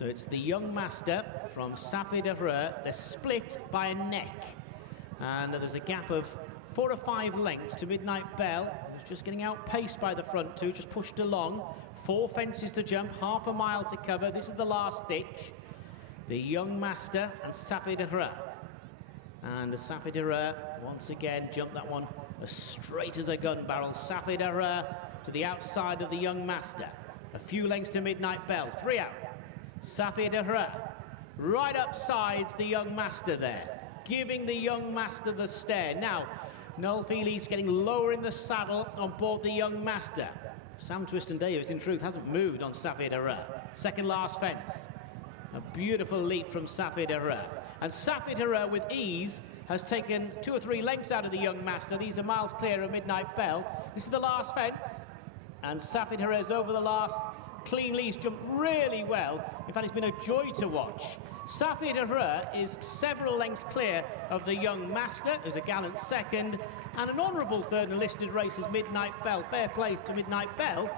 So it's the young master from Saphir Du Rheu. They're split by a neck. And there's a gap of 4 or 5 lengths to Midnight Bell, who's just getting outpaced by the front two, just pushed along. 4 fences to jump, half a mile to cover. This is the last ditch. The young master and Saphir Du Rheu. And the Saphir Du Rheu, once again, jumped that one as straight as a gun barrel. Saphir Du Rheu to the outside of the young master. A few lengths to Midnight Bell, 3 out. Saphir Du Rheu, right up sides the young master there, giving the young master the stare. Now, Noel Feely's getting lower in the saddle on board the young master. Sam Twiston-Davies, in truth, hasn't moved on Saphir Du Rheu. Second last fence. A beautiful leap from Saphir Du Rheu. And Saphir Du Rheu, with ease, has taken 2 or 3 lengths out of the young master. These are miles clear of Midnight Bell. This is the last fence. And Saphir Du Rheu's over the last. Cleanly, he's jumped really well. In fact, it's been a joy to watch. Saphir Du Rheu is several lengths clear of the young master, who's a gallant second, and an honourable third in the listed race is Midnight Bell. Fair play to Midnight Bell.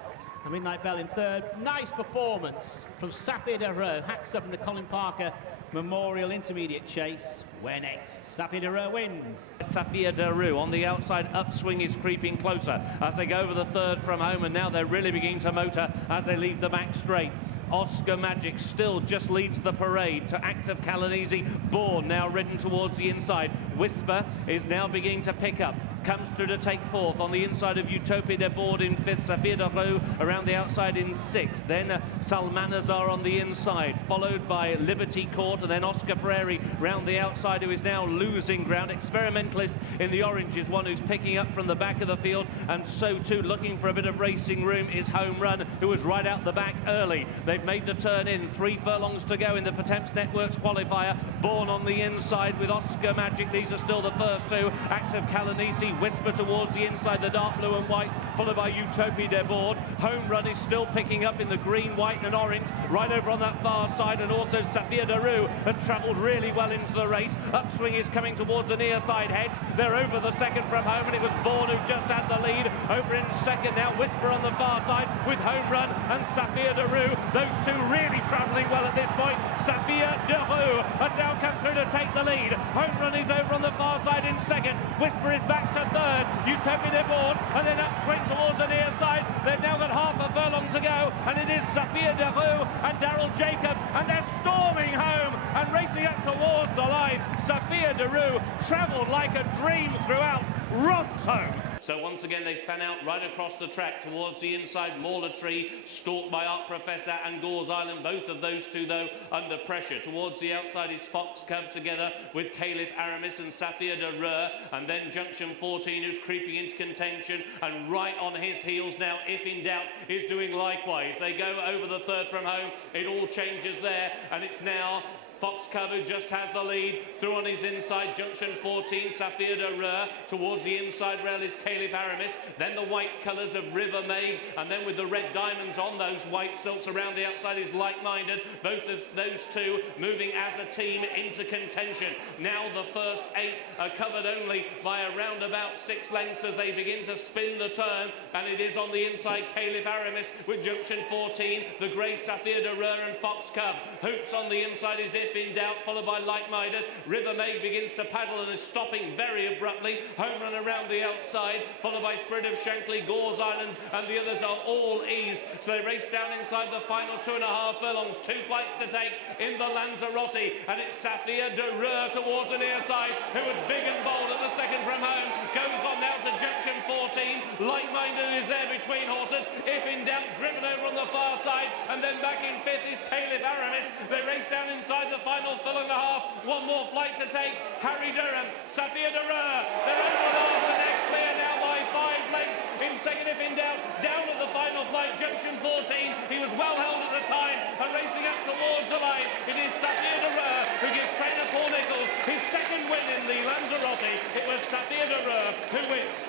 And Midnight Bell in third. Nice performance from Saphir Du Rheu. Hacks up in the Colin Parker Memorial Intermediate Chase. Where next? Saphir Du Rheu wins. Saphir Du Rheu on the outside, upswing is creeping closer as they go over the third from home, and now they're really beginning to motor as they leave the back straight. Oscar Magic still just leads the parade to Active Calanese. Bourne now ridden towards the inside. Whisper is now beginning to pick up. Comes through to take fourth on the inside of Utopia de Board in fifth. Saphir Du Rheu around the outside in sixth. Then Salmanazar on the inside, followed by Liberty Court, and then Oscar Prairie round the outside, who is now losing ground. Experimentalist in the orange is one who's picking up from the back of the field, and so too looking for a bit of racing room is Home Run, who was right out the back early. They've made the turn in, 3 furlongs to go in the Pertemps Networks qualifier. Bourne on the inside with Oscar Magic. These are still the first two. Active Calanese, Whisper towards the inside, the dark blue and white, followed by Utopia de Board. Home Run is still picking up in the green, white and orange, right over on that far side, and also Saphir Du Rheu has travelled really well into the race. Upswing is coming towards the near side hedge. They're over the second from home, and it was Bourne who just had the lead. Over in second now, Whisper on the far side with Home Run and Saphir Du Rheu. Those two really travelling well at this point. Saphir Du Rheu has now come through to take the lead. Home Run is over on the far side in second. Whisper is back to third. Utopia de Board, and then upswing towards the near side. They've now got half a furlong to go, and it is Saphir Du Rheu and Daryl Jacob, and they're storming home and racing up towards the line. Saphir Du Rheu travelled like a dream throughout. Romps home. So once again they fan out right across the track towards the inside. Tree stalked by Art Professor and Gauze Island. Both of those two though under pressure. Towards the outside is Fox Cub together with Caliph Aramis and Saphir Du Rheu, and then Junction 14 who's creeping into contention, and right on his heels now, if in doubt, is doing likewise. They go over the third from home. It all changes there, and it's now Fox Cub, who just has the lead, through on his inside, Junction 14, Saphir Du Rheu. Towards the inside rail is Caliph Aramis. Then the white colours of River Maid, and then with the red diamonds on those white silks around the outside is Like-Minded. Both of those two moving as a team into contention. Now the first 8 are covered only by around about 6 lengths as they begin to spin the turn, and it is on the inside Caliph Aramis with Junction 14, the grey Saphir Du Rheu and Fox Cub. Hoops on the inside is If in Doubt, followed by Like-Minded. River Maid begins to paddle and is stopping very abruptly. Home Run around the outside, followed by Spirit of Shankly, Gauze Island, and the others are all ease. So they race down inside the final 2.5 furlongs. 2 flights to take in the Lanzarote, and it's Saphir Du Rheu towards the near side, who was big and bold at the second from home. Goes on now to Junction 14. Like-Minded is there between horses. If in Doubt, driven over on the far side, and then back in 5th is Caliph Aramis. They race down inside the final furlong and a half. 1 more flight to take. Harry Durham, Saphir Du Rheu. They're over the last, and they're clear now by 5 lengths. In second, If in Doubt, down at the final flight, Junction 14. He was well held at the time, and racing up towards the line, it is Saphir Du Rheu who gives trainer Paul Nichols his second win in the Lanzarote. It was Saphir Du Rheu who wins.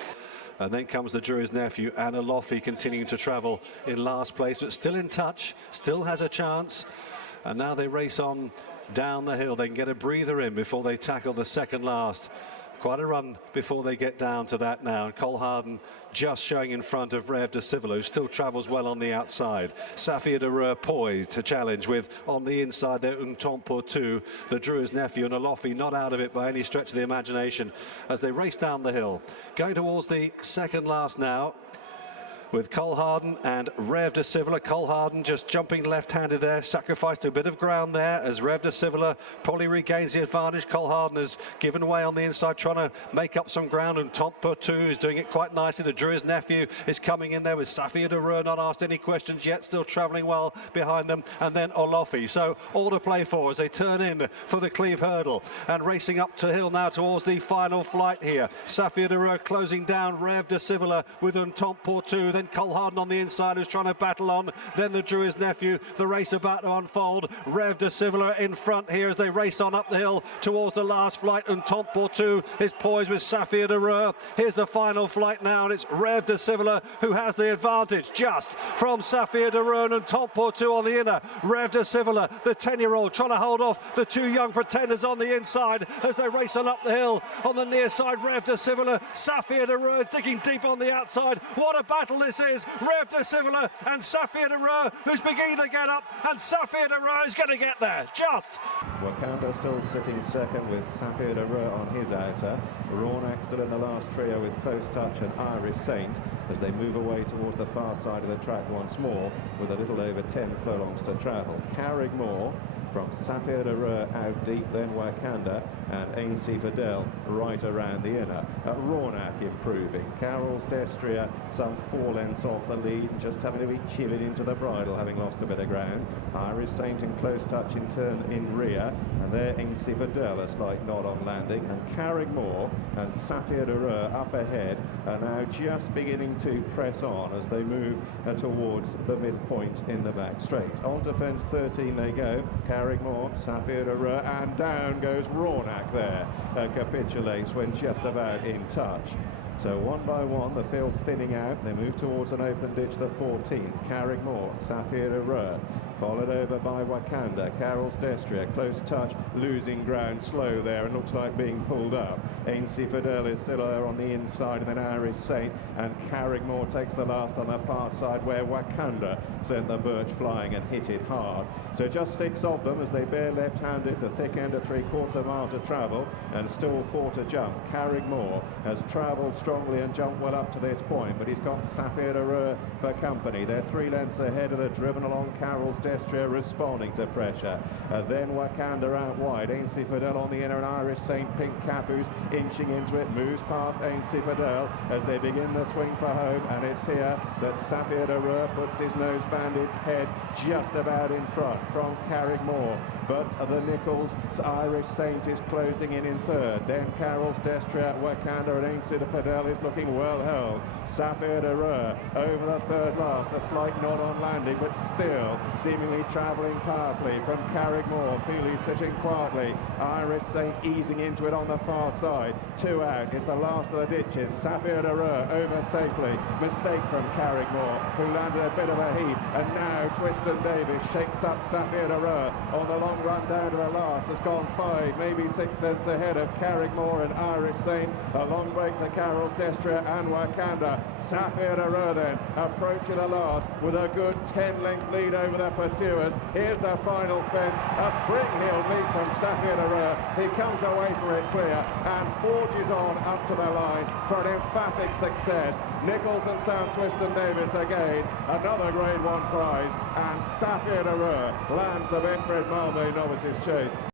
And then comes the jury's nephew, Anna Loffey, continuing to travel in last place, but still in touch, still has a chance. And now they race on down the hill. They can get a breather in before they tackle the second last. Quite a run before they get down to that now. And Colharden just showing in front of Rev de Civil, who still travels well on the outside. Saphir Du Rheu poised to challenge with, on the inside there, Un Temps Pour Tout, the Drew's nephew, and Alofi not out of it by any stretch of the imagination as they race down the hill. Going towards the second last now, with Colharden and Rev de Civil. Colharden just jumping left-handed there, sacrificed a bit of ground there as Rev de Civil probably regains the advantage. Colharden has given away on the inside, trying to make up some ground, and Temps Pour Tout is doing it quite nicely. The Drew's nephew is coming in there with Saphir Du Rheu, not asked any questions yet, still travelling well behind them, and then Olofi. So all to play for as they turn in for the Cleeve hurdle, and racing up to hill now towards the final flight here. Saphir Du Rheu closing down Rev de Civil with Un Temps Pour Tout, then Colharden on the inside who's trying to battle on, then the Drew's nephew. The race about to unfold. Rev de Civil in front here as they race on up the hill towards the last flight, and Temps Pour Tout is poised with Saphir Du Rheu. Here's the final flight now, and it's Rev de Civil who has the advantage just from Saphir Du Rheu, and Temps Pour Tout on the inner. Rev de Civil, the 10-year-old, trying to hold off the two young pretenders on the inside as they race on up the hill. On the near side, Rev de Civil, Saphir Du Rheu digging deep on the outside. What a battle this is. Rev de Civil and Saphir Du Rheu, who's beginning to get up, and Saphir Du Rheu is going to get there, just. Wakanda still sitting second with Saphir Du Rheu on his outer. Rornac still in the last trio with Close Touch and Irish Saint as they move away towards the far side of the track once more with a little over 10 furlongs to travel. Carrigmore from Saphir Du Rheu out deep, then Wakanda and Aintree Fidel right around the inner. Rornac improving. Carol's Destria some 4 lengths off the lead, just having to be chivied into the bridle, having lost a bit of ground. Irish Saint in Close Touch in turn in rear, and there Aintree Fidel, a slight nod on landing, and Carrigmore and Saphir Du Rheu up ahead are now just beginning to press on as they move towards the midpoint in the back straight. On to fence 13 they go. Carrigmore, Saphir Du Rheu, and down goes Rornac there. Capitulates when just about in touch. So one by one, the field thinning out. They move towards an open ditch, the 14th. Carrigmore, Saphir Du Rheu, followed over by Wakanda. Carol's Destria, Close Touch, losing ground, slow there, and looks like being pulled up. Aintree Fidel is still there on the inside, and then Irish Saint, and Carrigmore takes the last on the far side, where Wakanda sent the birch flying and hit it hard. So just 6 of them as they bear left-handed, the thick end of 3/4 mile to travel, and still 4 to jump. Carrigmore has travelled strongly and jumped well up to this point, but he's got Saphir Du Rheu for company. They're 3 lengths ahead of the driven along Carol's Destria, responding to pressure. Then Wakanda out wide. Aintree Fidel on the inner, and Irish Saint, pink cap, who's inching into it, moves past Aintree Fidel as they begin the swing for home, and it's here that Saphir Du Rheu puts his nose-banded head just about in front from Carrigmore. But the Nichols' Irish Saint is closing in third. Then Carol's Destria, Wakanda, and Aintree Fidel is looking well held. Saphir Du Rheu over the third last, a slight nod on landing, but still seemingly travelling powerfully from Carrigmore. Feely sitting quietly. Irish Saint easing into it on the far side. 2 out is the last of the ditches. Saphir Du Rheu over safely. Mistake from Carrigmore, who landed a bit of a heap, and now Twiston Davis shakes up Saphir Du Rheu on the long run down to the last. Has gone 5, maybe 6 lengths ahead of Carrigmore and Irish Saint. A long break to Carol's Destria and Wakanda. Saphir Du Rheu then approaching the last with a good 10-length lead over the pursuers. Here's the final fence. A spring-heel leap from Saphir Du Rheu. He comes away from it clear and forges on up to the line for an emphatic success. Nichols and Sam Twiston Davis again, another Grade 1 prize, and Saphir Du Rheu lands the Benford Mildmay Novices Chase.